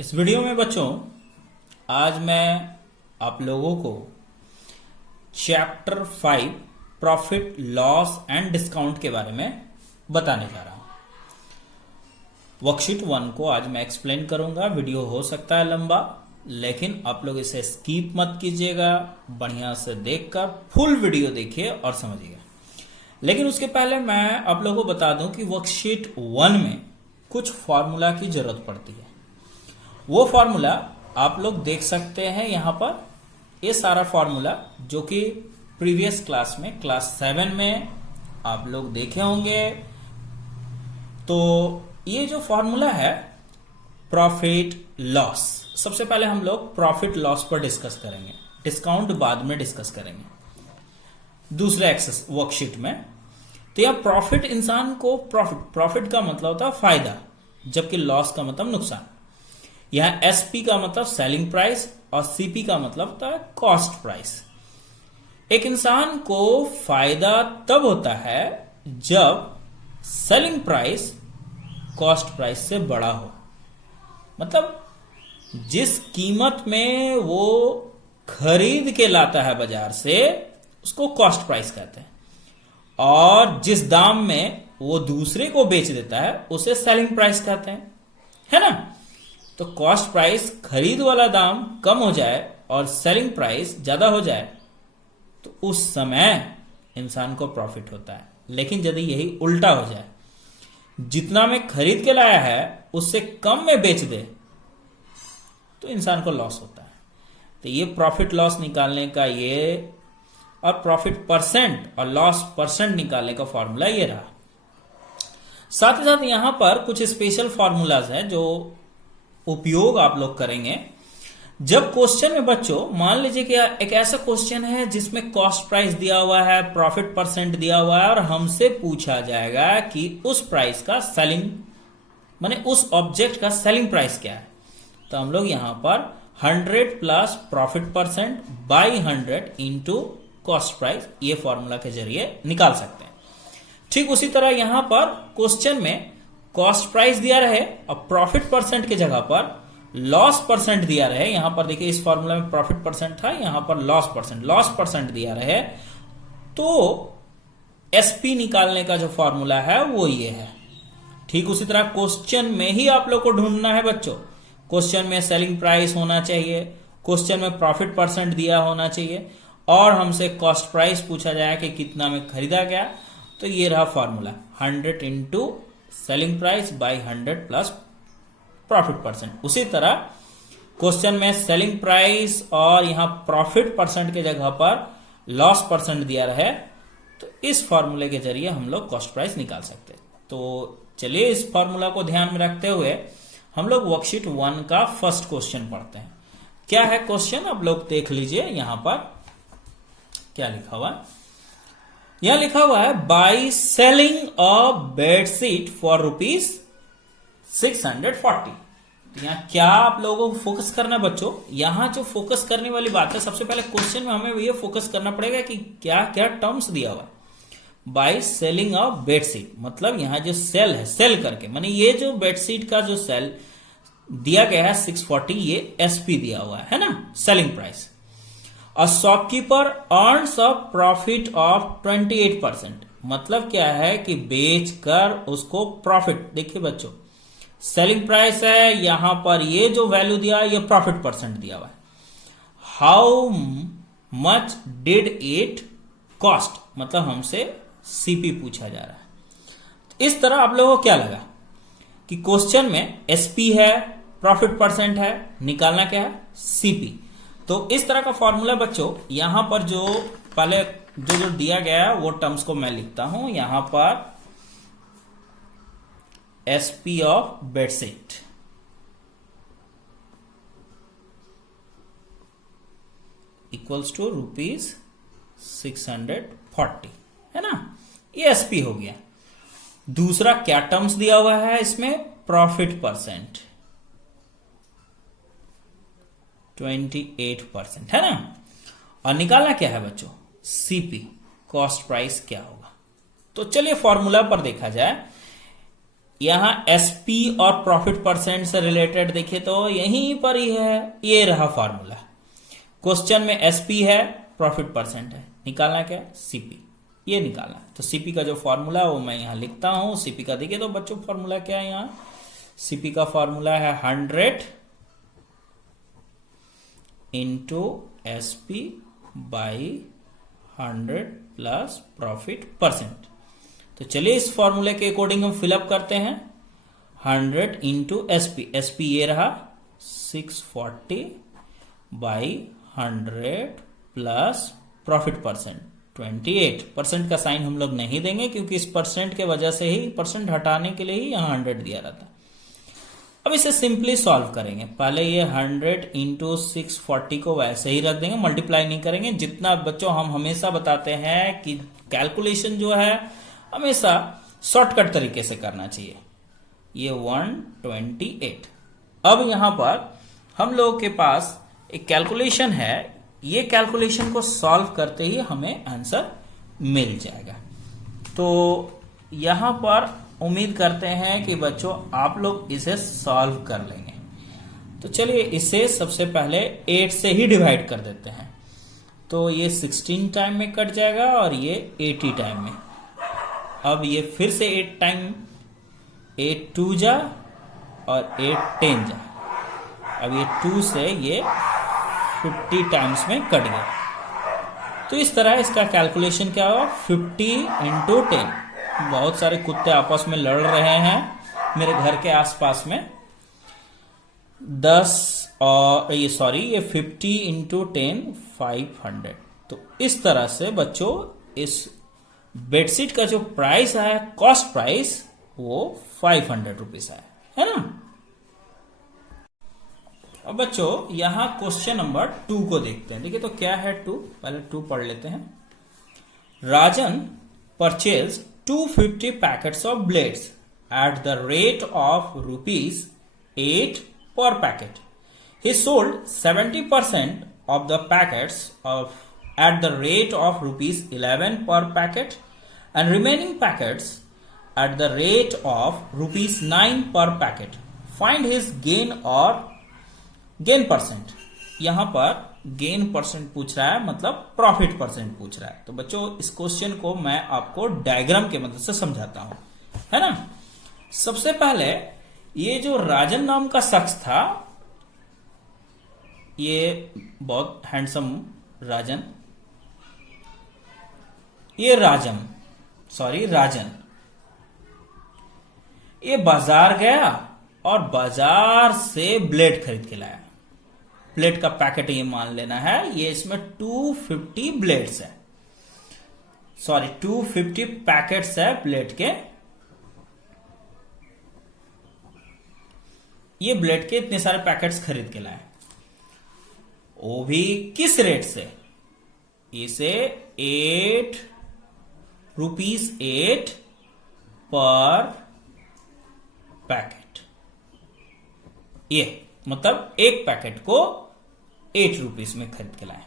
इस वीडियो में बच्चों आज मैं आप लोगों को chapter 5 profit loss and discount के बारे में बताने जा रहा हूं। वर्कशीट 1 को आज मैं एक्सप्लेन करूंगा। वीडियो हो सकता है लंबा, लेकिन आप लोग इसे स्किप मत कीजिएगा, बढ़िया से देखकर फुल वीडियो देखिए और समझिएगा। लेकिन उसके पहले मैं आप लोगों को बता दूं कि वर्कशीट 1 में कुछ फॉर्मूला की जरूरत पड़ती है। वो फॉर्मूला आप लोग देख सकते हैं यहां पर। ये सारा फॉर्मूला जो कि प्रीवियस क्लास में क्लास 7 में आप लोग देखे होंगे। तो ये जो फॉर्मूला है प्रॉफिट लॉस, सबसे पहले हम लोग प्रॉफिट लॉस पर डिस्कस करेंगे, डिस्काउंट बाद में डिस्कस करेंगे दूसरे एक्सेस वर्कशीट में। तो यह प्रॉफिट इंसान को प्रॉफिट का मतलब होता है फायदा, जबकि लॉस का मतलब नुकसान। यहां एसपी का मतलब सेलिंग प्राइस और सीपी का मतलब होता है कॉस्ट प्राइस। एक इंसान को फायदा तब होता है जब सेलिंग प्राइस कॉस्ट प्राइस से बड़ा हो, मतलब जिस कीमत में वो खरीद के लाता है बाजार से उसको कॉस्ट प्राइस कहते हैं, और जिस दाम में वो दूसरे को बेच देता है उसे सेलिंग प्राइस कहते हैं, है ना। तो कॉस्ट प्राइस खरीद वाला दाम कम हो जाए और सेलिंग प्राइस ज्यादा हो जाए तो उस समय इंसान को प्रॉफिट होता है। लेकिन यदि यही उल्टा हो जाए, जितना में खरीद के लाया है उससे कम में बेच दे तो इंसान को लॉस होता है। तो ये प्रॉफिट लॉस निकालने का ये और प्रॉफिट परसेंट और लॉस परसेंट निकालने का फॉर्मूला ये रहा। साथ ही साथ यहां पर कुछ स्पेशल फॉर्मूलाज हैं जो उपयोग आप लोग करेंगे जब क्वेश्चन में बच्चों मान लीजिए कि एक ऐसा क्वेश्चन है जिसमें कॉस्ट प्राइस दिया हुआ है, प्रॉफिट परसेंट दिया हुआ है, और हमसे पूछा जाएगा कि उस प्राइस का सेलिंग माने उस ऑब्जेक्ट का सेलिंग प्राइस क्या है। तो हम लोग यहां पर 100 plus profit percent by 100 into cost price ये फॉर्मूला के जरिए निकाल सकते हैं। ठीक उसी तरह यहां पर क्वेश्चन में कॉस्ट प्राइस दिया रहे और प्रॉफिट परसेंट की जगह पर लॉस परसेंट दिया रहे। यहां पर देखिए इस फॉर्मूला में प्रॉफिट परसेंट था, यहां पर लॉस परसेंट दिया रहे, तो एसपी निकालने का जो फॉर्मूला है वो ये है। ठीक उसी तरह क्वेश्चन में ही आप लोग को ढूंढना है बच्चों। क्वेश्चन में सेलिंग प्राइस होना चाहिए, क्वेश्चन में प्रॉफिट परसेंट दिया होना चाहिए, और हमसे कॉस्ट प्राइस पूछा जाए कि कितना में खरीदा गया। तो ये रहा formula 100 into selling price by 100 plus profit percent. उसी तरह क्वेश्चन में सेलिंग प्राइस और यहां प्रॉफिट परसेंट के जगह पर लॉस परसेंट दिया रहे, तो इस फॉर्मूले के जरिए हम लोग कॉस्ट प्राइस निकाल सकते हैं। तो चलिए इस फॉर्मूला को ध्यान में रखते हुए हम लोग वर्कशीट 1 का फर्स्ट क्वेश्चन पढ़ते हैं। क्या है क्वेश्चन आप लोग देख लीजिए। यहां पर क्या लिखा हुआ है, यहां लिखा हुआ है by selling a bedsheet for ₹640। तो यहां क्या आप लोगों को फोकस करना है बच्चों। यहां जो फोकस करने वाली बात है, सबसे पहले क्वेश्चन में हमें ये फोकस करना पड़ेगा कि क्या क्या टर्म्स दिया हुआ है। बाई सेलिंग अ बेडशीट मतलब यहां जो सेल है, सेल करके माने ये जो बेडशीट का जो सेल दिया गया है 640, ये एसपी दिया हुआ है ना, selling price. A shopkeeper earns a profit of 28%। मतलब क्या है कि बेचकर उसको प्रॉफिट, देखिए बच्चों सेलिंग प्राइस है, यहां पर ये जो वैल्यू दिया है ये प्रॉफिट परसेंट दिया हुआ है। How much did it cost मतलब हमसे सीपी पूछा जा रहा है। इस तरह आप लोगों को क्या लगा कि क्वेश्चन में एसपी है, प्रॉफिट परसेंट है, निकालना क्या है सीपी। तो इस तरह का फॉर्मूला बच्चों यहां पर जो पहले जो दिया गया है वो टर्म्स को मैं लिखता हूं। यहां पर SP of bedsheet equals to ₹640, है ना, ये एसपी हो गया। दूसरा क्या टर्म्स दिया हुआ है इसमें, प्रॉफिट परसेंट 28%, है ना। और निकालना क्या है बच्चों, सीपी कॉस्ट प्राइस क्या होगा। तो चलिए फॉर्मूला पर देखा जाए। यहां एसपी और प्रॉफिट परसेंट से रिलेटेड देखे तो यहीं पर ही है, ये रहा फॉर्मूला। क्वेश्चन में एसपी है, प्रॉफिट परसेंट है, निकालना क्या, सीपी, ये निकालना है। तो सीपी का जो फॉर्मूला वो मैं यहां लिखता हूं। सीपी का देखिए तो बच्चों फॉर्मूला क्या है, यहां सीपी का फॉर्मूला है 100 into SP by 100 plus profit percent. तो चलिए इस फॉर्मूले के अकॉर्डिंग हम फिलअप करते हैं। 100 इंटू एसपी, एसपी ये रहा 640 बाई 100 प्लस प्रॉफिट परसेंट 28%। का साइन हम लोग नहीं देंगे क्योंकि इस परसेंट के वजह से ही, परसेंट हटाने के लिए ही यहां 100 दिया रहता। अब इसे सिंपली सॉल्व करेंगे। पहले ये 100 इंटू 640 को वैसे ही रख देंगे, मल्टीप्लाई नहीं करेंगे। जितना बच्चों हम हमेशा बताते हैं कि कैलकुलेशन जो है हमेशा शॉर्टकट तरीके से करना चाहिए। ये 128। अब यहां पर हम लोगों के पास एक कैलकुलेशन है, ये कैलकुलेशन को सॉल्व करते ही हमें आंसर मिल जाएगा। तो यहां पर उम्मीद करते हैं कि बच्चों आप लोग इसे सॉल्व कर लेंगे। तो चलिए इसे सबसे पहले 8 से ही डिवाइड कर देते हैं। तो ये 16 टाइम में कट जाएगा और ये 80 टाइम में। अब ये फिर से 8 टाइम, 8 2 जा और 8 10 जा। अब ये 2 से ये 50 टाइम्स में कट गया। तो इस तरह इसका कैलकुलेशन क्या होगा, 50 इंटू 10। बहुत सारे कुत्ते आपस में लड़ रहे हैं मेरे घर के आसपास में। 10 और ये 50 इंटू 10 500। तो इस तरह से बच्चों इस बेडशीट का जो प्राइस आया, कॉस्ट प्राइस, वो 500 रुपीज आया, है ना। अब बच्चों यहां क्वेश्चन नंबर 2 को देखते हैं। देखिए तो क्या है 2, पहले 2 पढ़ लेते हैं। Rajan purchase 250 packets of blades at the rate of ₹8 per packet. He sold 70% of the packets at the rate of ₹11 per packet and remaining packets at the rate of ₹9 per packet. Find his gain or gain percent. यहां पर gain percent पूछ रहा है, मतलब profit percent पूछ रहा है। तो बच्चों इस क्वेश्चन को मैं आपको डायग्राम के मदद से समझाता हूं, है ना। सबसे पहले ये जो राजन नाम का शख्स था, ये बहुत हैंडसम राजन, ये राजन ये बाजार गया और बाजार से ब्लेड खरीद के लाया। ब्लेड का पैकेट ये मान लेना है, ये इसमें 250 ब्लेड्स है, 250 पैकेट्स है ब्लेड के। ये ब्लेड के इतने सारे पैकेट्स खरीद के लाए, वो भी किस रेट से, इसे 8 रुपीज 8 पर पैकेट। ये मतलब एक पैकेट को 8 रुपीज में खरीद के लाए।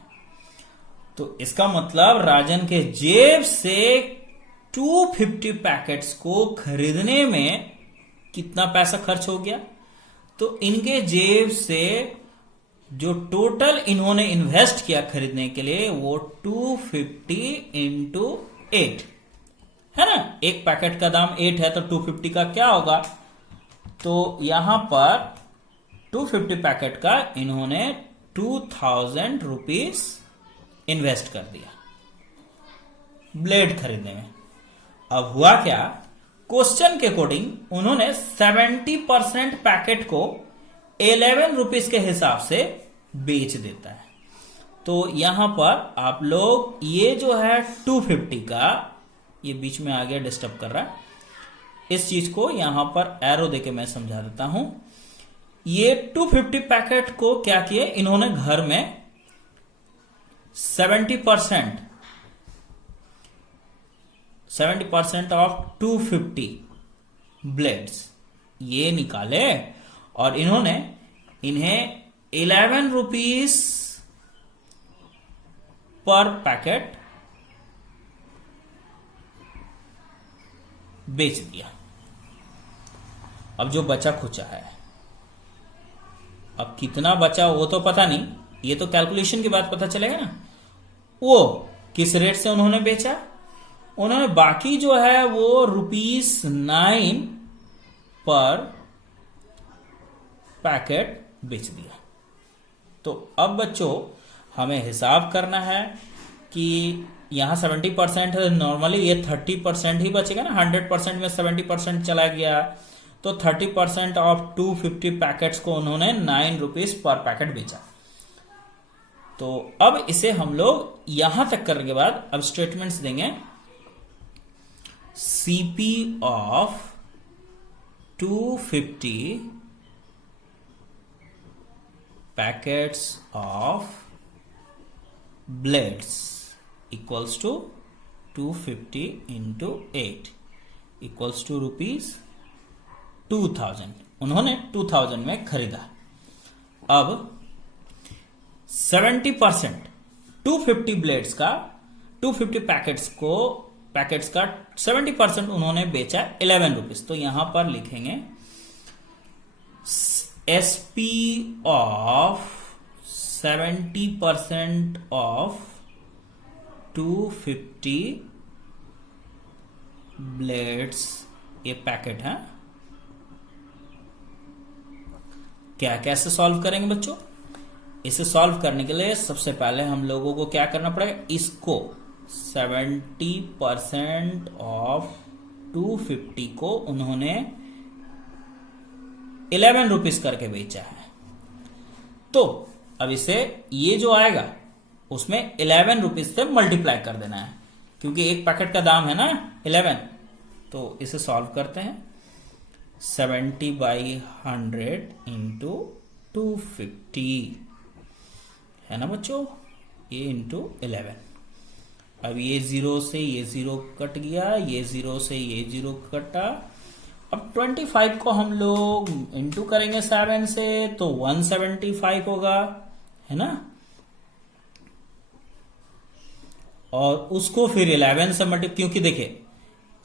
तो इसका मतलब राजन के जेब से 250 पैकेट्स को खरीदने में कितना पैसा खर्च हो गया। तो इनके जेब से जो टोटल इन्होंने इन्वेस्ट किया खरीदने के लिए, वो 250 इंटू 8 है ना। एक पैकेट का दाम 8 है तो 250 का क्या होगा। तो यहां पर 250 पैकेट का इन्होंने 2000 रुपीज इन्वेस्ट कर दिया ब्लेड खरीदने में। अब हुआ क्या, क्वेश्चन के अकॉर्डिंग उन्होंने 70% पैकेट को 11 रुपीज के हिसाब से बेच देता है। तो यहां पर आप लोग ये जो है 250 का, ये बीच में आ गया डिस्टर्ब कर रहा है, इस चीज को यहां पर एरो देके मैं समझा देता हूं। ये 250 पैकेट को क्या किए इन्होंने, घर में 70% ऑफ 250 ब्लेड्स ये निकाले और इन्होंने इन्हें 11 रुपीज पर पैकेट बेच दिया। अब जो बचा खुचा है, अब कितना बचा वो तो पता नहीं, ये तो कैलकुलेशन के बाद पता चलेगा ना। वो किस रेट से उन्होंने बेचा, उन्होंने बाकी जो है वो ₹9 पर पैकेट बेच दिया। तो अब बच्चों हमें हिसाब करना है कि यहां 70% है, नॉर्मली ये 30% ही बचेगा ना, 100% में 70% चला गया, तो 30% ऑफ 250 पैकेट्स को उन्होंने ₹9 पर पैकेट बेचा। तो अब इसे हम लोग यहां तक करने के बाद अब स्टेटमेंट्स देंगे। CP of 250 packets of blades equals to 250 into 8 equals to ₹2000। उन्होंने 2000 में खरीदा। अब 70% 250 ब्लेड्स का 250 पैकेट्स का 70% उन्होंने बेचा ₹11। तो यहां पर लिखेंगे एसपी ऑफ 70% ऑफ 250 ब्लेड्स, ये पैकेट है। क्या कैसे सॉल्व करेंगे बच्चों? इसे सॉल्व करने के लिए सबसे पहले हम लोगों को क्या करना पड़ेगा, इसको 70% ऑफ 250 को उन्होंने ₹11 करके बेचा है। तो अब इसे ये जो आएगा उसमें ₹11 से मल्टीप्लाई कर देना है, क्योंकि एक पैकेट का दाम है ना 11। तो इसे सॉल्व करते हैं। 70/100 इंटू 250 है ना बच्चों, ये इंटू 11। अब ये 0 से ये 0 कट गया, ये 0 से ये 0 कटा। अब 25 को हम लोग इंटू करेंगे 7 से, तो 175 होगा, है ना। और उसको फिर 11 से मल्टीप्लाई, क्योंकि देखिए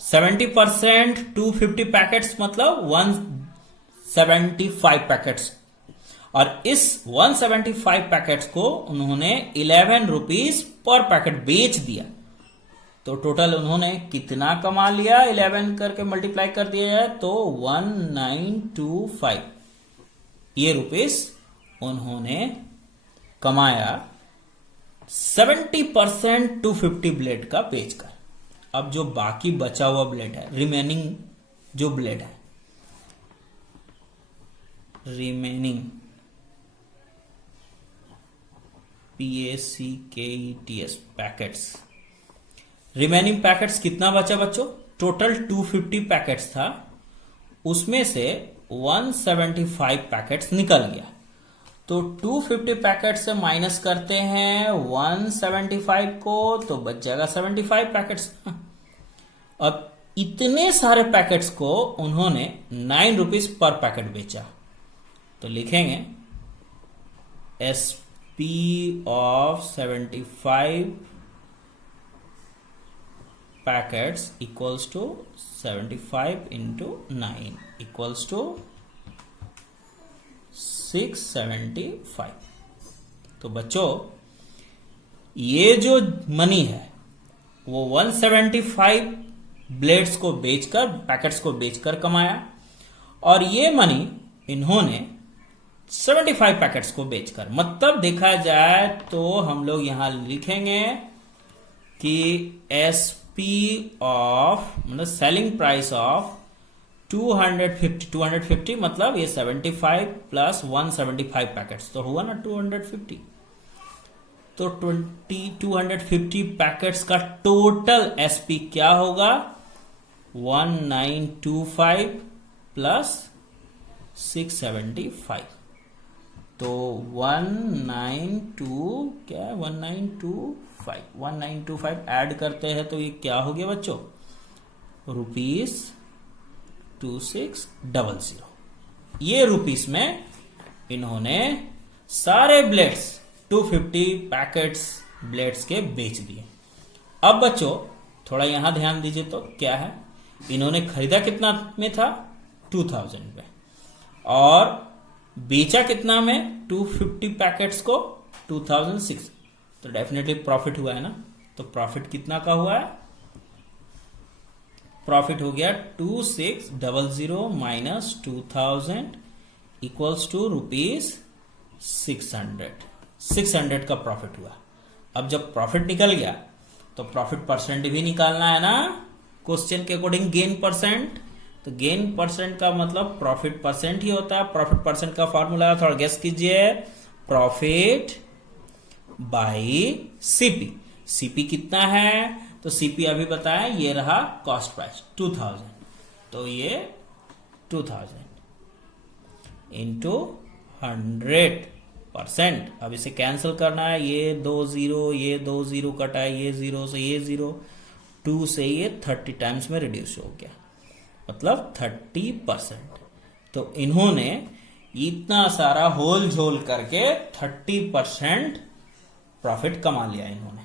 70% 250 पैकेट्स मतलब 175 पैकेट्स, और इस 175 पैकेट्स को उन्होंने ₹11 पर पैकेट बेच दिया। तो टोटल उन्होंने कितना कमा लिया, 11 करके मल्टीप्लाई कर दिया है, तो 1925 ये रुपीस उन्होंने कमाया 70% 250 ब्लेड का बेचकर। अब जो बाकी बचा हुआ ब्लेड है, रिमेनिंग जो ब्लेड है, remaining PACKETS packets, remaining packets कितना बचा बच्चों? टोटल 250 पैकेट्स था, उसमें से 175 पैकेट्स निकल गया। तो 250 पैकेट से माइनस करते हैं 175 को, तो बच जाएगा 75 पैकेट्स। अब इतने सारे पैकेट्स को उन्होंने ₹9 पर पैकेट बेचा। तो लिखेंगे SP of 75 packets equals to 75 into 9 equals to 675। तो बच्चों ये जो मनी है वो 175 ब्लेड्स को बेचकर, पैकेट्स को बेचकर कमाया, और ये मनी इन्होंने 75 पैकेट्स को बेचकर, मतलब देखा जाए तो हम लोग यहां लिखेंगे कि एसपी ऑफ मतलब सेलिंग प्राइस ऑफ 250 मतलब ये 75 प्लस 175 पैकेट्स, तो हुआ ना 250। तो 250 पैकेट्स का टोटल एसपी क्या होगा, 1925 प्लस 675। तो 1925 ऐड करते हैं तो ये क्या हो गया बच्चों, ₹2600। ये रुपीस में इन्होंने सारे ब्लेड्स 250 पैकेट्स ब्लेड्स के बेच दिए। अब बच्चों थोड़ा यहां ध्यान दीजिए, तो क्या है, इन्होंने खरीदा कितना में था, 2000 पे, और बेचा कितना में 250 पैकेट्स को 2006, तो डेफिनेटली प्रॉफिट हुआ है ना। तो प्रॉफिट कितना का हुआ है, प्रॉफिट हो गया 2600 माइनस 2000 इक्वल्स टू ₹600। 600 का प्रॉफिट हुआ। अब जब प्रॉफिट निकल गया तो प्रॉफिट परसेंट भी निकालना है ना, क्वेश्चन के अकॉर्डिंग गेन परसेंट। तो गेन परसेंट का मतलब प्रॉफिट परसेंट ही होता है। प्रॉफिट परसेंट का फॉर्मूला थोड़ा गेस कीजिए, प्रॉफिट बाई सीपी। सीपी कितना है, तो सीपी अभी बताया, ये रहा कॉस्ट प्राइस 2000, तो ये 2000 इंटू 100%। अब इसे कैंसिल करना है, ये 2 0, ये 2 0 कटा है, ये 0 से ये 0, 2 से ये 30 टाइम्स में रिड्यूस हो गया, मतलब 30%। तो इन्होंने इतना सारा होल झोल करके 30% प्रॉफिट कमा लिया इन्होंने।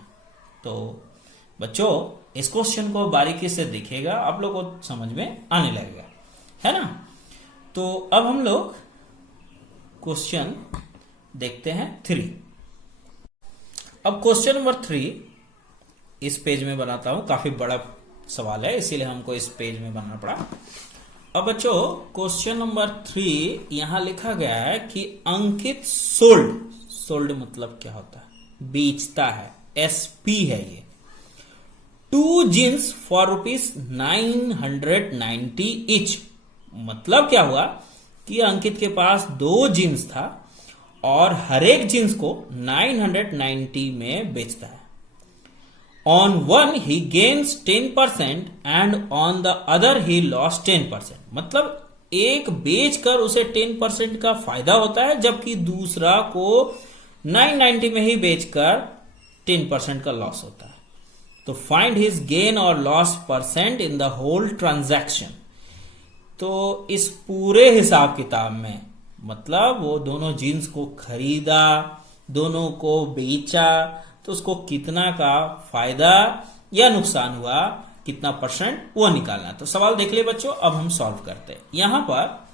तो बच्चों इस क्वेश्चन को बारीकी से देखिएगा, आप लोग को समझ में आने लगेगा, है ना। तो अब हम लोग क्वेश्चन देखते हैं 3। अब क्वेश्चन नंबर 3 इस पेज में बनाता हूं, काफी बड़ा सवाल है इसीलिए हमको इस पेज में बनाना पड़ा। अब बच्चों क्वेश्चन नंबर 3 यहां लिखा गया है कि अंकित सोल्ड मतलब क्या होता है, बेचता है, एसपी है ये, 2 जींस फॉर ₹990 ईच। मतलब क्या हुआ कि अंकित के पास 2 जींस था और हर एक जींस को 990 में बेचता है। On one he gains 10% and on the other he lost 10%। मतलब एक बेचकर उसे 10% का फायदा होता है, जबकि दूसरा को 990 में ही बेचकर 10% का लॉस होता है। तो फाइंड हिज गेन और loss percent in the whole transaction. तो इस पूरे हिसाब किताब में मतलब वो दोनों जीन्स को खरीदा, दोनों को बेचा, तो उसको कितना का फायदा या नुकसान हुआ, कितना परसेंट, वो निकालना। तो सवाल देख लिए बच्चों, अब हम सॉल्व करते हैं। यहां पर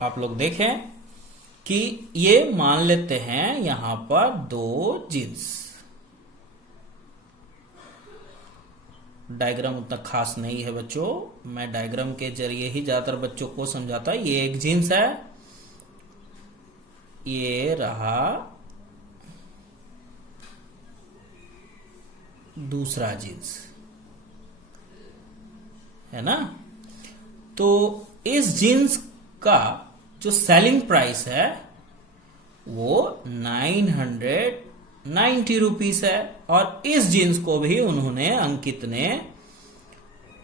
आप लोग देखें कि ये मान लेते हैं यहां पर 2 जीन्स। डायग्राम उतना खास नहीं है बच्चों, मैं डायग्राम के जरिए ही ज्यादातर बच्चों को समझाता। ये एक जीन्स है, ये रहा दूसरा जीन्स, है ना। तो इस जीन्स का जो सेलिंग प्राइस है वो 990 रुपीस है, और इस जीन्स को भी उन्होंने, अंकित ने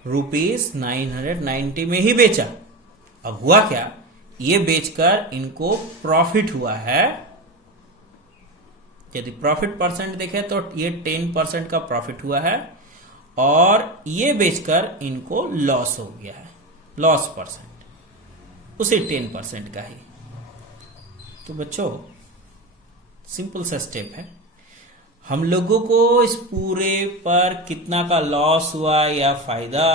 ₹990 में ही बेचा। अब हुआ क्या, ये बेचकर इनको प्रॉफिट हुआ है। यदि प्रॉफिट परसेंट देखें तो ये 10% का प्रॉफिट हुआ है, और ये बेचकर इनको लॉस हो गया है, लॉस परसेंट उसे 10% का ही। तो बच्चों सिंपल सा स्टेप है, हम लोगों को इस पूरे पर कितना का लॉस हुआ या फायदा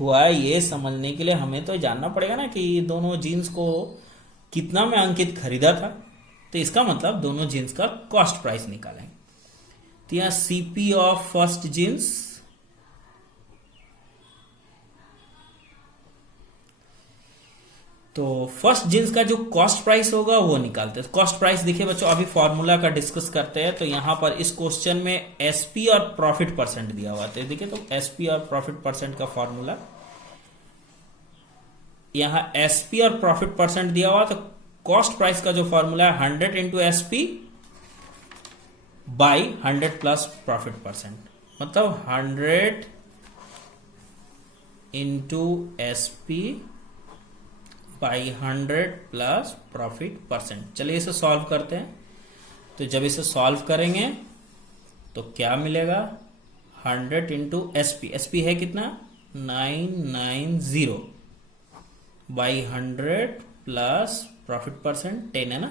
हुआ ये समझने के लिए हमें तो जानना पड़ेगा ना कि दोनों जीन्स को कितना में अंकित खरीदा था। तो इसका मतलब दोनों जीन्स का कॉस्ट प्राइस निकालेंगे। तो यहां सीपी ऑफ फर्स्ट जीन्स, तो फर्स्ट जीन्स का जो कॉस्ट प्राइस होगा वो निकालते हैं। कॉस्ट प्राइस देखिए बच्चों, अभी फॉर्मूला का डिस्कस करते हैं। तो यहां पर इस क्वेश्चन में एसपी और प्रॉफिट परसेंट दिया हुआ है। देखिए तो एसपी और प्रॉफिट परसेंट का फॉर्मूला, यहां एसपी और प्रॉफिट परसेंट दिया हुआ, तो कॉस्ट प्राइस का जो फॉर्मूला है 100 into SP by 100 plus profit percent, मतलब 100 into SP by 100 plus profit percent. चलिए इसे सॉल्व करते हैं। तो जब इसे सॉल्व करेंगे तो क्या मिलेगा, 100 इंटू एसपी, एसपी है कितना 990 बाई 100 प्लस प्रॉफिट परसेंट 10 है ना,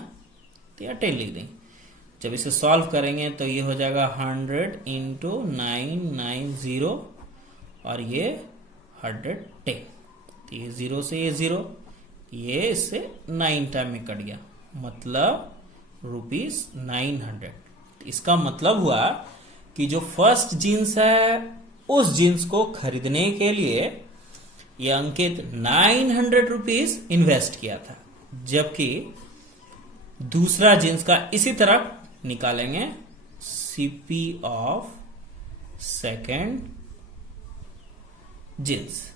तो यहाँ 10 लिख देंगे। जब इसे सॉल्व करेंगे तो ये हो जाएगा 100 इंटू 990 और ये 110। तो ये 0 से ये 0, ये इससे 9 टाइम में कट गया, मतलब ₹900। इसका मतलब हुआ कि जो फर्स्ट जींस है उस जींस को खरीदने के लिए ये अंकित ₹900 इन्वेस्ट किया था, जबकि दूसरा जींस का इसी तरह निकालेंगे सीपी ऑफ सेकेंड जींस।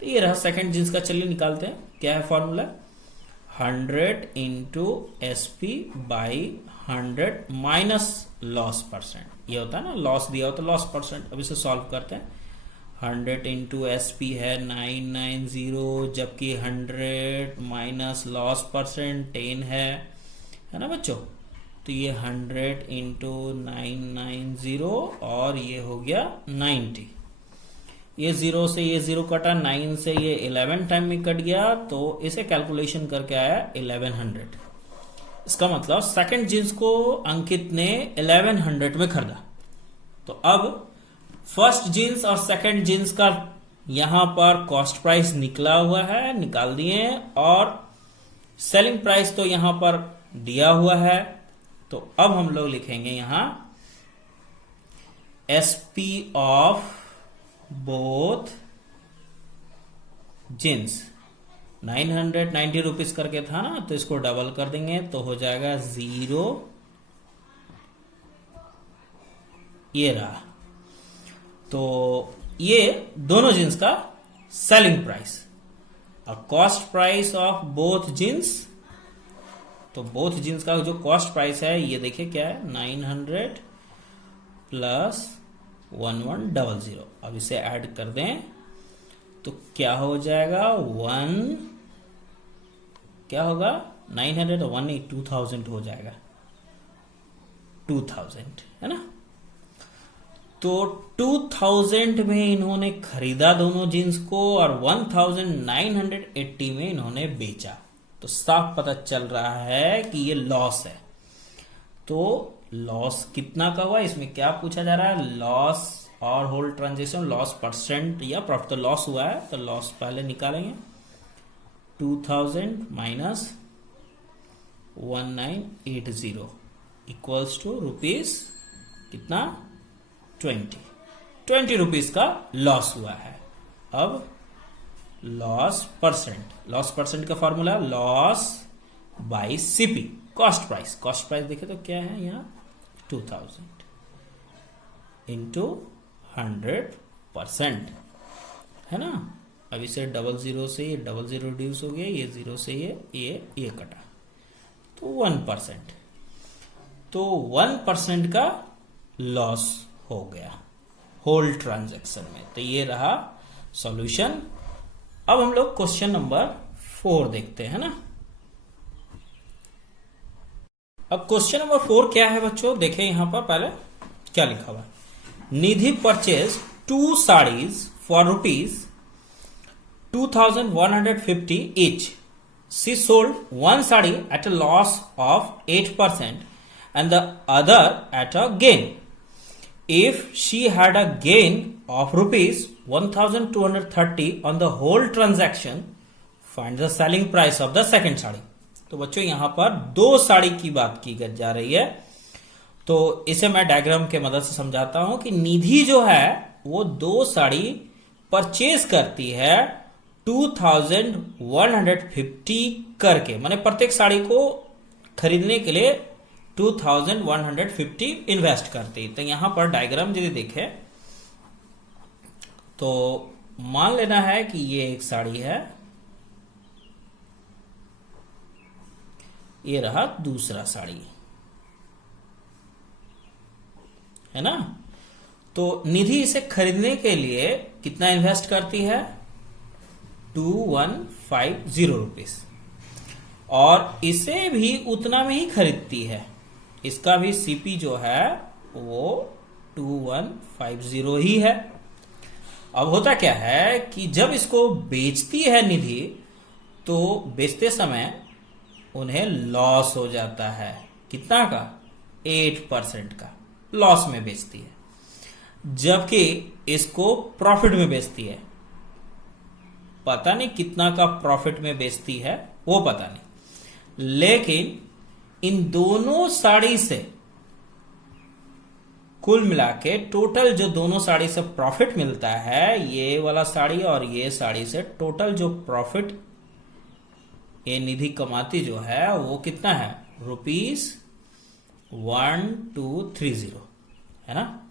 तो ये रहा सेकेंड जींस का, चलिए निकालते हैं। क्या है formula? 100 into SP by 100 minus loss percent. ये होता है ना, लॉस दिया हो तो लॉस परसेंट। अब इसे सॉल्व करते हैं। 100 इंटू SP है 990, जबकि 100 माइनस लॉस परसेंट 10 है ना बच्चों? तो ये 100 इंटू 990 और ये हो गया 90। ये 0 से ये 0 कटा, 9 से ये 11 टाइम में कट गया, तो इसे कैलकुलेशन करके आया 1100। इसका मतलब सेकंड जींस को अंकित ने 1100 में खरीदा। तो अब फर्स्ट जींस और सेकंड जींस का यहां पर कॉस्ट प्राइस निकला हुआ है, निकाल दिए, और सेलिंग प्राइस तो यहां पर दिया हुआ है। तो अब हम लोग लिखेंगे यहां SP of both jeans. 990 rupees करके था ना, तो इसको डबल कर देंगे तो हो जाएगा 0। ये रहा। तो ये दोनों जींस का सेलिंग प्राइस और cost price of both jeans. तो बोथ जींस का जो कॉस्ट प्राइस है ये देखिए क्या है, 900 प्लस 1100। अब इसे ऐड कर दें तो क्या हो जाएगा, क्या होगा, 900 और 1 2000 हो जाएगा, 2000 है ना। तो 2000 में इन्होंने खरीदा दोनों जींस को और 1980 में इन्होंने बेचा। तो साफ पता चल रहा है कि ये लॉस है। तो लॉस कितना का हुआ, इसमें क्या पूछा जा रहा है, लॉस और होल ट्रांजेक्शन लॉस परसेंट या प्रॉफिट। तो लॉस हुआ है तो लॉस पहले निकालेंगे, 2000 माइनस 1980 इक्वल्स टू रुपीज कितना, 20 रुपीज का लॉस हुआ है। अब लॉस परसेंट का formula loss by CP, cost price देखे तो क्या है यहाँ 2000 इंटू 100% है ना। अब इसे 00 से ये 00 रिड्यूस हो गया, ये 0 से ये कटा, तो 1%। तो 1% का लॉस हो गया होल ट्रांजैक्शन में। तो ये रहा सॉल्यूशन। अब हम लोग क्वेश्चन नंबर 4 देखते हैं ना। अब क्वेश्चन नंबर 4 क्या है बच्चों, देखें यहां पर पहले क्या लिखा हुआ है। Nidhi purchase 2 saris for ₹2150 each. She sold one sari at a loss of 8% and the other at a gain. If she had a gain of ₹1230 on the whole transaction, find the selling price of the second sari. तो बच्चों यहां पर 2 साड़ी की बात की जा रही है। तो इसे मैं डायग्राम के मदद से समझाता हूं कि निधि जो है वो 2 साड़ी परचेज करती है 2150 करके, माने प्रत्येक साड़ी को खरीदने के लिए 2150 इन्वेस्ट करती। तो यहां पर डायग्राम यदि देखें तो मान लेना है कि ये एक साड़ी है, ये रहा दूसरा साड़ी है ना। तो निधि इसे खरीदने के लिए कितना इन्वेस्ट करती है, 2150 रुपीस, और इसे भी उतना में ही खरीदती है। इसका भी सीपी जो है वो 2150 ही है। अब होता क्या है कि जब इसको बेचती है निधि, तो बेचते समय उन्हें लॉस हो जाता है, कितना का, 8% का लॉस में बेचती है। जबकि इसको प्रॉफिट में बेचती है। पता नहीं कितना का प्रॉफिट में बेचती है, वो पता नहीं, लेकिन इन दोनों साड़ी से कुल मिला के टोटल जो दोनों साड़ी से प्रॉफिट मिलता है, ये वाला साड़ी और ये साड़ी से टोटल जो प्रॉफिट ये निधि कमाती जो है वो कितना है, ₹1230 है ना।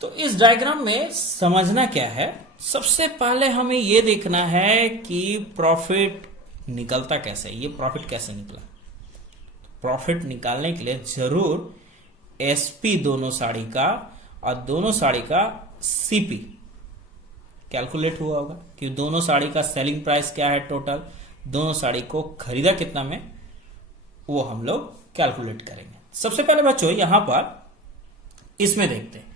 तो इस डायग्राम में समझना क्या है, सबसे पहले हमें यह देखना है कि प्रॉफिट निकलता कैसे, ये प्रॉफिट कैसे निकला। प्रॉफिट निकालने के लिए जरूर एसपी दोनों साड़ी का और दोनों साड़ी का सीपी कैलकुलेट हुआ होगा कि दोनों साड़ी का सेलिंग प्राइस क्या है, टोटल दोनों साड़ी को खरीदा कितना में, वो हम लोग कैलकुलेट करेंगे। सबसे पहले बच्चों यहां पर इसमें देखते हैं,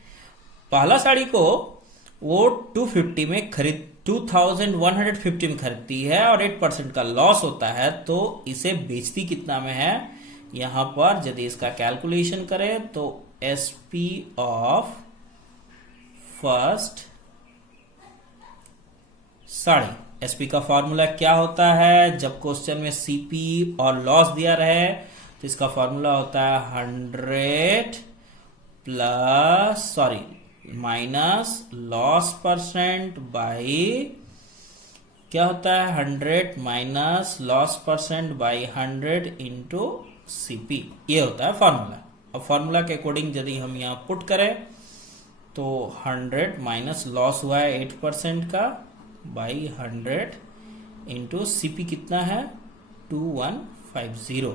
पहला साड़ी को वो 250 में 2150 में खरीदती है और 8% का लॉस होता है, तो इसे बेचती कितना में है। यहां पर यदि इसका कैलकुलेशन करें तो SP of first sari, SP का फॉर्मूला क्या होता है, जब क्वेश्चन में सीपी और लॉस दिया रहे तो इसका फॉर्मूला होता है 100 माइनस लॉस परसेंट बाई क्या होता है 100 minus loss percent by 100 into CP, ये होता है फॉर्मूला। अब फॉर्मूला के अकॉर्डिंग यदि हम यहाँ पुट करें तो 100 माइनस लॉस हुआ है 8% का बाई 100 इंटू सीपी कितना है 2150,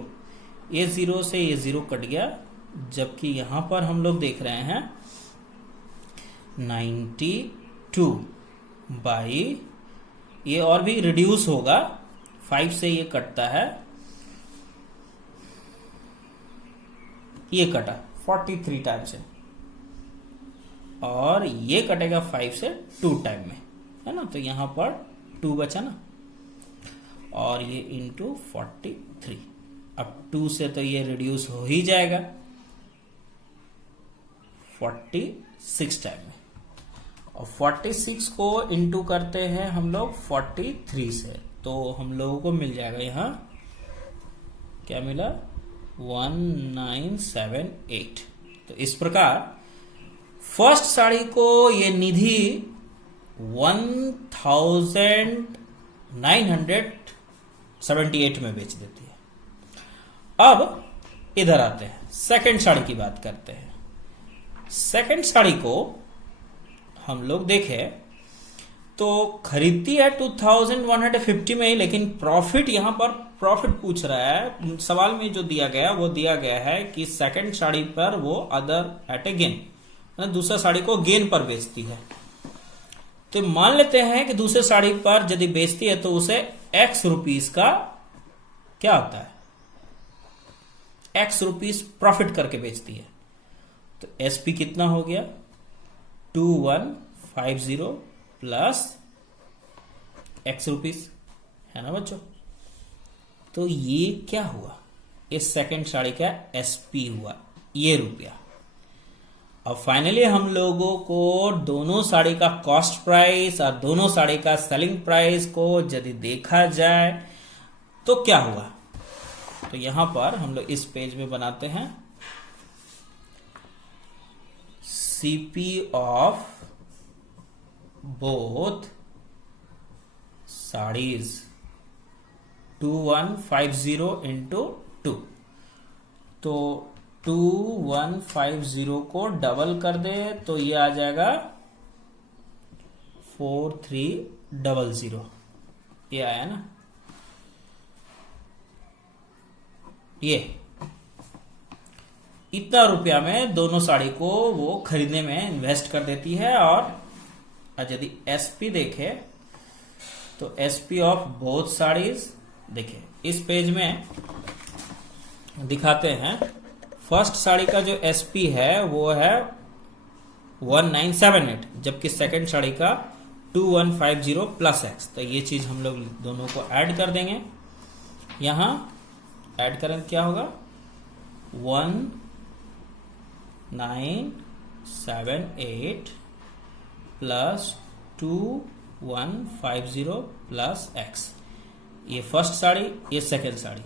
ये जीरो से ये जीरो कट गया, जबकि यहां पर हम लोग देख रहे हैं 92 बाई, ये और भी रिड्यूस होगा 5 से, ये कटता है, ये कटा 43 टाइम से और ये कटेगा 5 से 2 टाइम में, है ना। तो यहां पर 2 बचा ना, और ये इंटू 43, अब 2 से तो ये रिड्यूस हो ही जाएगा 46 टाइम में, और 46 को इंटू करते हैं हम लोग 43 से, तो हम लोगों को मिल जाएगा यहाँ क्या मिला 1978। तो इस प्रकार फर्स्ट साड़ी को ये निधि 1978 में बेच देती है। अब इधर आते हैं, सेकंड साड़ी की बात करते हैं। सेकंड साड़ी को हम लोग देखें तो खरीदती है 2150 में ही, लेकिन प्रॉफिट यहां पर प्रॉफिट पूछ रहा है। सवाल में जो दिया गया वो दिया गया है कि सेकंड साड़ी पर वो अदर एट ए गेन, दूसरा साड़ी को गेन पर बेचती है। तो मान लेते हैं कि दूसरे साड़ी पर यदि बेचती है तो उसे x रुपीस का क्या होता है, x रुपीस प्रॉफिट करके बेचती है। तो एसपी कितना हो गया 2150 प्लस x रुपीस, है ना बच्चों। तो ये क्या हुआ, इस सेकंड साड़ी का एसपी हुआ ये रुपया। अब फाइनली हम लोगों को दोनों साड़ी का कॉस्ट प्राइस और दोनों साड़ी का सेलिंग प्राइस को यदि देखा जाए तो क्या हुआ। तो यहां पर हम लोग इस पेज में बनाते हैं CP of both saris 2150 into 2, तो 2150 को डबल कर दे तो ये आ जाएगा 4300, ये आया ना। ये इतना रुपया में दोनों साड़ी को वो खरीदने में इन्वेस्ट कर देती है। और यदि एसपी देखे तो एसपी ऑफ बोथ साड़ीज देखिए इस पेज में दिखाते हैं। फर्स्ट साड़ी का जो एसपी है वो है 1978, जबकि सेकंड साड़ी का 2150 प्लस एक्स। तो ये चीज हम लोग दोनों को ऐड कर देंगे। यहां ऐड करें क्या होगा 1978 प्लस 2150 प्लस एक्स। ये फर्स्ट साड़ी, ये सेकेंड साड़ी,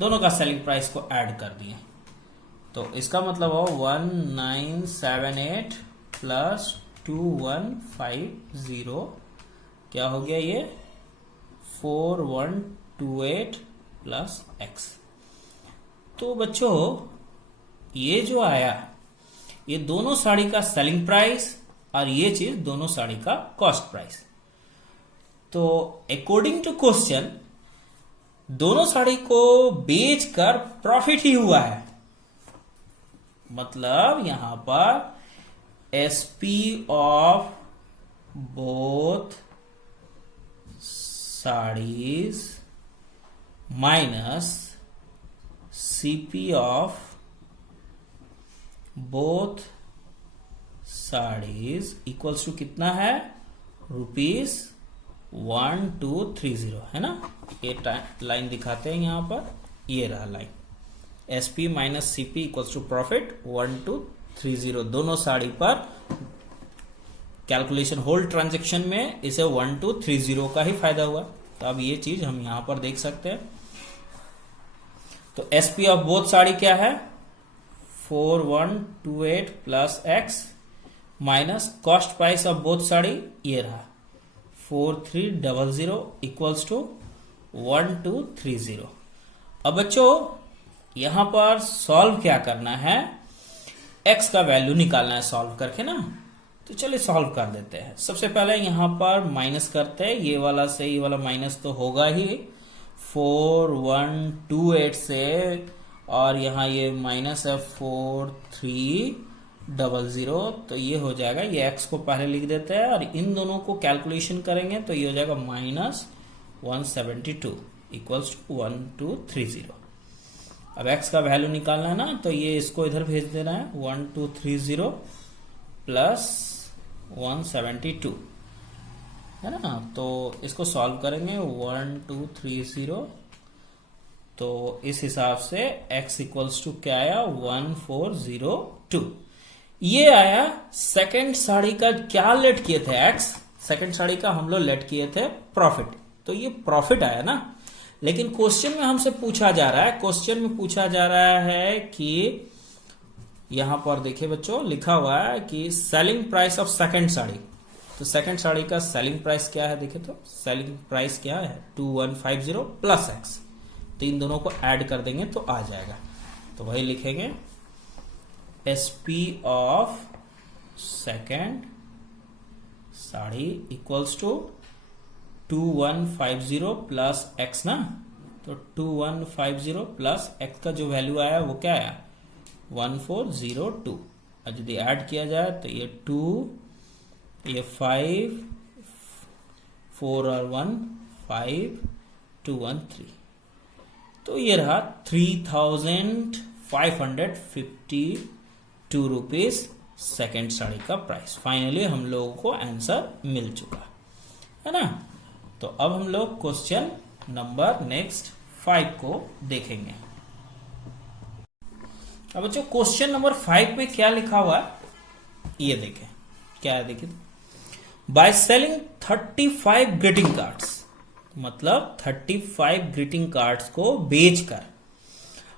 दोनों का सेलिंग प्राइस को ऐड कर दिए। तो इसका मतलब हो 1978 प्लस 2150 क्या हो गया, ये 4128 प्लस एक्स। तो बच्चों ये जो आया, ये दोनों साड़ी का सेलिंग प्राइस और ये चीज दोनों साड़ी का कॉस्ट प्राइस। तो अकॉर्डिंग टू क्वेश्चन दोनों साड़ी को बेचकर प्रॉफिट ही हुआ है। मतलब यहां पर SP of both saris minus CP of both saris equals to कितना है, ₹1230 है ना। ये लाइन दिखाते हैं यहां पर, ये रहा line, SP minus CP equals to profit 1230। दोनों साड़ी पर कैलकुलेशन होल ट्रांजैक्शन में इसे 1230 का ही फायदा हुआ। तो अब ये चीज हम यहां पर देख सकते हैं। तो एसपी ऑफ बोथ साड़ी क्या है, 4128 plus x minus cost price of both sari ये रहा 4300 इक्वल्स टू 1230। अब बच्चों यहां पर सॉल्व क्या करना है, एक्स का वैल्यू निकालना है सॉल्व करके ना। तो चलिए सॉल्व कर देते हैं। सबसे पहले यहां पर माइनस करते हैं, ये वाला से ये वाला माइनस तो होगा ही 4128 से, और यहाँ ये माइनस है 4300, तो ये हो जाएगा, ये x को पहले लिख देते हैं और इन दोनों को कैलकुलेशन करेंगे तो ये हो जाएगा -172 इक्वल्स टू 1230। अब x का वैल्यू निकालना है ना, तो ये इसको इधर भेज देना है 1230 प्लस 172 है ना। तो इसको सॉल्व करेंगे 1230, तो इस हिसाब से x इक्वल्स टू क्या आया 1402। ये आया सेकंड साड़ी का क्या लेट किए थे x, सेकंड साड़ी का हम लोग लेट किए थे प्रॉफिट, तो ये प्रॉफिट आया ना। लेकिन क्वेश्चन में हमसे पूछा जा रहा है, क्वेश्चन में पूछा जा रहा है कि यहां पर देखिए बच्चों लिखा हुआ है कि selling price of second sari. तो सेकंड साड़ी का सेलिंग प्राइस क्या है, देखिए तो सेलिंग प्राइस क्या है 2150 प्लस एक्स। तो इन दोनों को ऐड कर देंगे तो आ जाएगा। तो वही लिखेंगे SP of second sari equals to 2150 plus x ना। तो 2150 प्लस एक्स का जो वैल्यू आया वो क्या आया 1402। और यदि ऐड किया जाए तो ये 2, ये 5, 4 और 1 5, 2 1 3, तो ये रहा 3552 रुपीज सेकेंड साड़ी का प्राइस। फाइनली हम लोगों को आंसर मिल चुका है ना। तो अब हम लोग क्वेश्चन नंबर नेक्स्ट 5 को देखेंगे। अब बच्चों क्वेश्चन नंबर 5 में क्या लिखा हुआ है ये देखें, क्या है देखिए। बाय सेलिंग 35 ग्रीटिंग कार्ड्स, मतलब 35 ग्रीटिंग कार्ड्स को बेचकर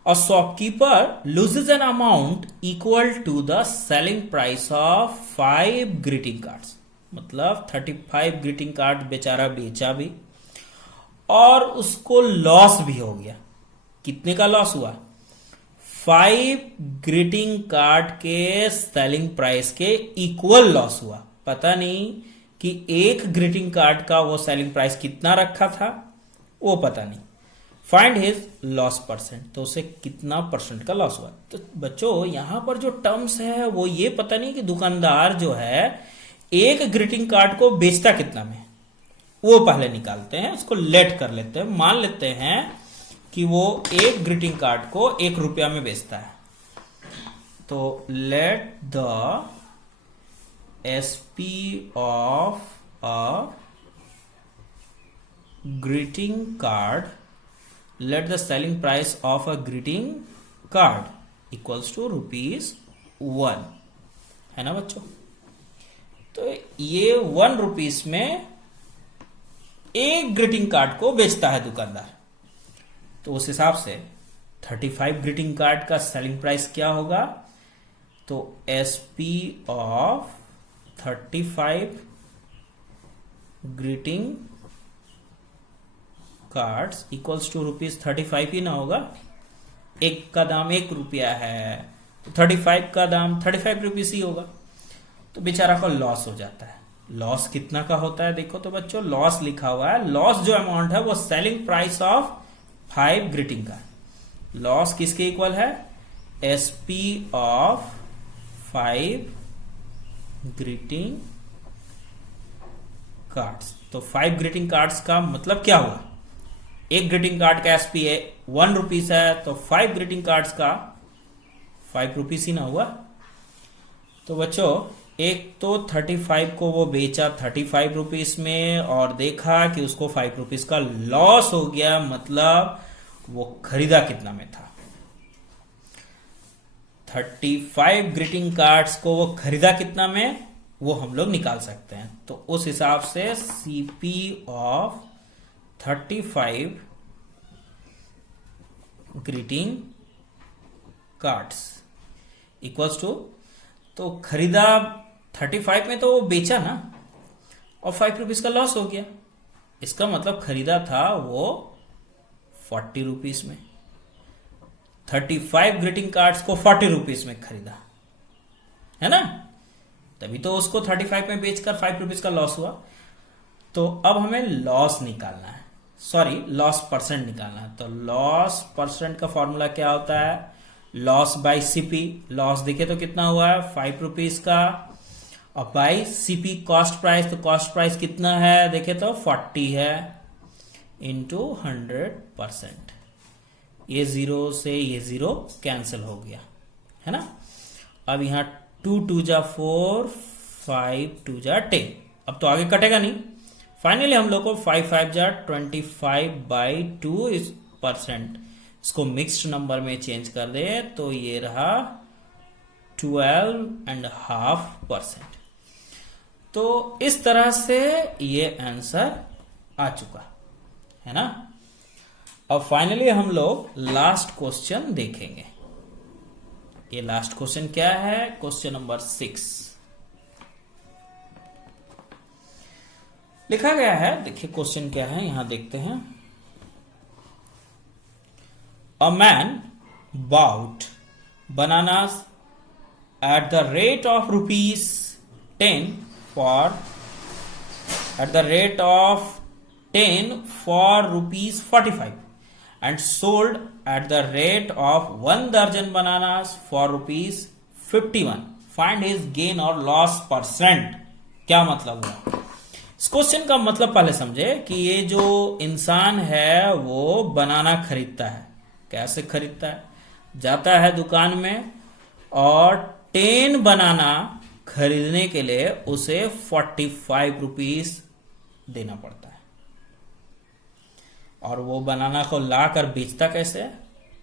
और shopkeeper loses an amount equal to the selling price of 5 greeting cards. मतलब 35 ग्रीटिंग कार्ड बेचारा बेचा भी और उसको लॉस भी हो गया। कितने का लॉस हुआ 5 ग्रीटिंग कार्ड के सेलिंग प्राइस के इक्वल लॉस हुआ। पता नहीं कि एक ग्रीटिंग कार्ड का वो सेलिंग प्राइस कितना रखा था वो पता नहीं। फाइंड हिज लॉस परसेंट, तो उसे कितना परसेंट का लॉस हुआ। तो बच्चों यहां पर जो टर्म्स है वो ये पता नहीं कि दुकानदार जो है एक ग्रीटिंग कार्ड को बेचता कितना में, वो पहले निकालते हैं, उसको लेट कर लेते हैं। मान लेते हैं कि वो एक ग्रीटिंग कार्ड को ₹1 में बेचता है। तो let the SP of a greeting card, let the selling price of a greeting card equals to ₹1 है ना बच्चों। तो ये 1 रुपीस में एक ग्रीटिंग कार्ड को बेचता है दुकानदार। तो उस हिसाब से 35 ग्रीटिंग कार्ड का सेलिंग प्राइस क्या होगा? तो SP of 35 greeting cards equals to ₹35 ही ना होगा। एक का दाम 1 रुपया है तो 35 का दाम 35 रुपीस ही होगा। तो बेचारा का लॉस हो जाता है। लॉस कितना का होता है? देखो तो बच्चों, लॉस लिखा हुआ है। लॉस जो अमाउंट है वो selling price of 5 greeting card. Loss किसके इक्वल है? SP of 5 greeting cards. तो 5 ग्रीटिंग कार्ड्स का मतलब क्या हुआ? एक ग्रीटिंग कार्ड का एसपी है 1 रुपीस है, तो 5 ग्रीटिंग कार्ड्स का 5 रुपीस ही ना हुआ। तो बच्चों, एक तो 35 को वो बेचा 35 रुपीस में और देखा कि उसको 5 रुपीस का लॉस हो गया, मतलब वो खरीदा कितना में था? 35 ग्रीटिंग कार्ड्स को वो खरीदा कितना में, वो हम लोग निकाल सकते हैं। तो उस हिसाब से CP of 35 greeting cards equals to, तो खरीदा 35 में तो वो बेचा ना, और 5 रुपीस का लॉस हो गया। इसका मतलब खरीदा था वो 40 रुपीस में। 35 ग्रीटिंग कार्ड्स को 40 रुपीस में खरीदा, है ना? तभी तो उसको 35 में बेचकर 5 रुपीस का लॉस हुआ। तो अब हमें लॉस निकालना है, सॉरी लॉस परसेंट निकालना है। तो लॉस परसेंट का फॉर्मूला क्या होता है? Loss by CP. लॉस देखे तो कितना हुआ है? 5 रुपीस का, और बाय सीपी कॉस्ट प्राइस। तो कॉस्ट प्राइस कितना है? देखे तो 40 है, इंटू 100%। ये 0 से ये 0 कैंसिल हो गया, है ना? अब यहां 2 2 जा 4, 5 2 जा 10। अब तो आगे कटेगा नहीं। फाइनली हम लोग को 5 5 जा 25/2%। इसको मिक्स्ड नंबर में चेंज कर दे तो ये रहा 12.5%। तो इस तरह से ये आंसर आ चुका है ना। अब फाइनली हम लोग लास्ट क्वेश्चन देखेंगे। ये लास्ट क्वेश्चन क्या है? क्वेश्चन नंबर 6 लिखा गया है। देखिए क्वेश्चन क्या है, यहां देखते हैं। A man bought bananas at the rate of ₹10 for ₹45 and sold at the rate of 1 dozen bananas for ₹51. Find his gain or loss percent. क्या मतलब हुआ? इस क्वेश्चन का मतलब पहले समझे कि ये जो इंसान है वो बनाना खरीदता है। कैसे खरीदता है? जाता है दुकान में और 10 बनाना खरीदने के लिए उसे 45 रुपीस देना पड़ता है। और वो बनाना को लाकर बेचता कैसे?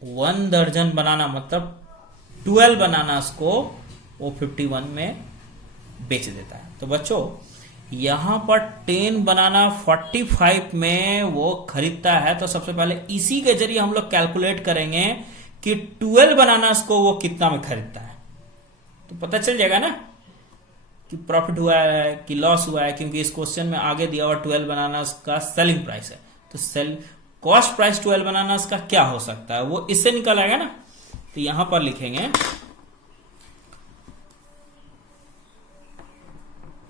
1 दर्जन बनाना मतलब 12 बनानास को वो 51 में बेच देता है। तो बच्चों यहां पर 10 बनाना 45 में वो खरीदता है। तो सबसे पहले इसी के जरिए हम लोग कैलकुलेट करेंगे कि 12 बनानास को वो कितना में खरीदता है। तो पता चल जाएगा ना कि प्रॉफिट हुआ है कि लॉस हुआ है, क्योंकि इस क्वेश्चन में आगे दिया हुआ 12 बनानास का सेलिंग प्राइस है। तो कॉस्ट प्राइस 12 बनानास का क्या हो सकता है, वो इससे निकल आएगा ना। तो यहां पर लिखेंगे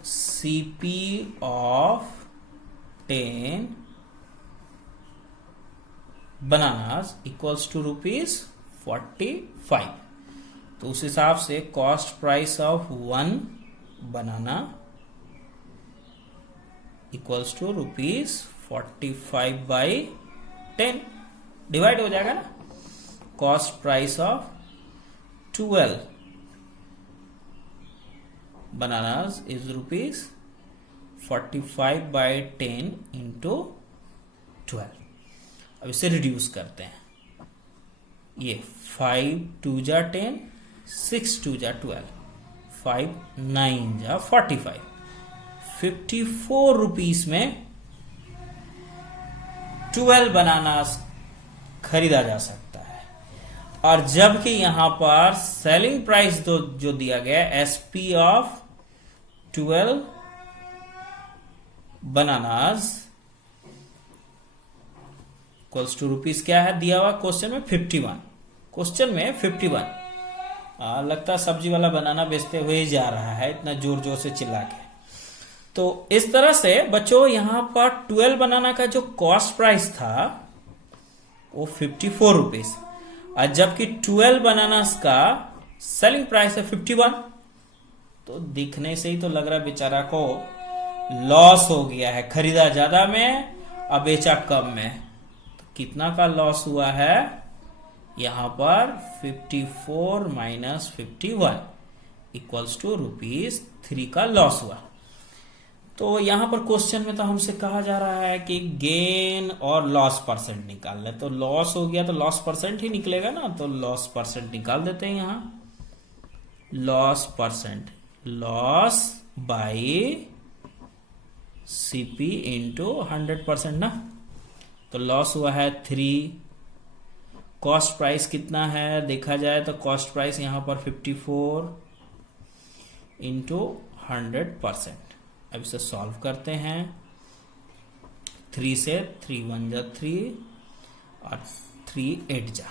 CP of 10 bananas equals to ₹45। तो उस हिसाब से cost price of 1 banana equals to ₹45/10 divide हो जाएगा ना। Cost price of 12 bananas is ₹45/10 into 12। अब इसे रिड्यूस करते हैं। ये 5 2 जा 10, 6 2 जा 12, 5 9 जा 45। ₹54 में 12 बनानास खरीदा जा सकता है। और जबकि यहां पर सेलिंग प्राइस जो दिया गया है SP of 12 bananas equals to rupees क्या है दिया हुआ क्वेश्चन में 51। क्वेश्चन में 51 लगता है सब्जी वाला बनाना बेचते हुए ही जा रहा है इतना जोर जोर से चिल्ला के। तो इस तरह से बच्चों यहां पर 12 बनाना का जो कॉस्ट प्राइस था वो ₹54 और जबकि 12 बनानास का सेलिंग प्राइस है 51। तो दिखने से ही तो लग रहा है बेचारा को लॉस हो गया है, खरीदा ज्यादा में और बेचा कम में। तो कितना का लॉस हुआ है यहां पर 54 माइनस 51 इक्वल्स टू ₹3 का लॉस हुआ। तो यहां पर क्वेश्चन में तो हमसे कहा जा रहा है कि गेन और लॉस परसेंट निकाल ले। तो लॉस हो गया तो लॉस परसेंट ही निकलेगा ना, तो लॉस परसेंट निकाल देते हैं यहां। Loss percent, loss by CP into 100% ना। तो लॉस हुआ है 3। कॉस्ट प्राइस कितना है देखा जाए तो कॉस्ट प्राइस यहां पर 54 इंटू 100%। अब इसे सॉल्व करते हैं। 3 से 3 1 जा 3 और 3 8 जा।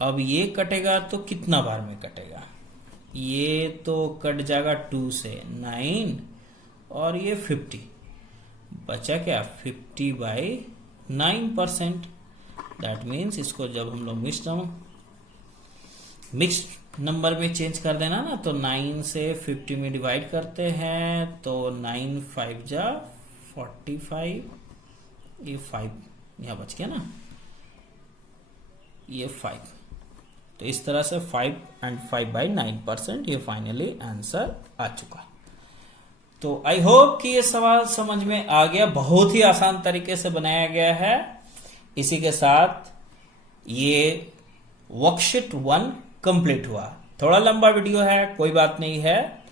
अब ये कटेगा तो कितना बार में कटेगा, ये तो कट जाएगा 2 से 9 और ये 50 बचा क्या 50/9%। दैट मीन्स इसको जब हम लोग मिक्स्ड नंबर में चेंज कर देना ना तो 9 से 50 में डिवाइड करते हैं तो 9 5 जा 45, ये 5 यहां बच गया ना, ये 5। तो इस तरह से 5 and 5/9% ये फाइनली आंसर आ चुका। तो आई होप कि ये सवाल समझ में आ गया, बहुत ही आसान तरीके से बनाया गया है। इसी के साथ ये वर्कशीट 1 कंप्लीट हुआ। थोड़ा लंबा वीडियो है, कोई बात नहीं है,